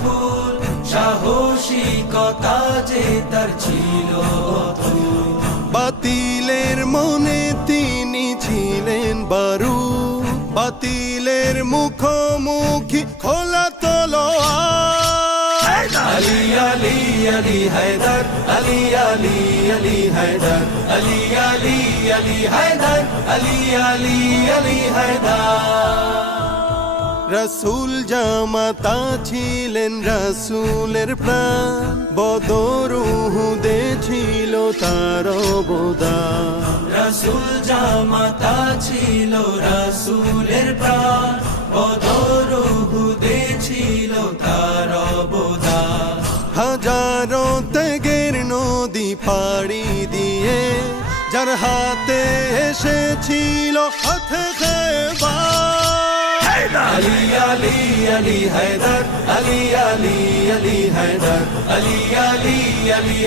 ফুল সাহসিকতা যে তার ছিল অতুল বাতিলের মনে তিনি ছিলেন বারুদ বাতিলের মুখোমুখি খোলা তলোয়ার আলী আলী আলী হায়দার আলী আলী আলী হায়দার আলী আলী আলী হায়দার আলী আলী আলী হায়দার রসুল জামাতা ছিলেন রসুলের প্রাণ বদর উহুদে ছিল তার অবদান রসুল জামাতা ছিল রসুলের প্রাণ বদর উহুদে ছিল তার অবদান হাজারো ত্যাগের নদী পাড়ি দিয়ে যার হাতে এসেছিল হাতে খেবার আলী আলী আলী হায়দার আলী আলী আলী হায়দার আলী আলী আলী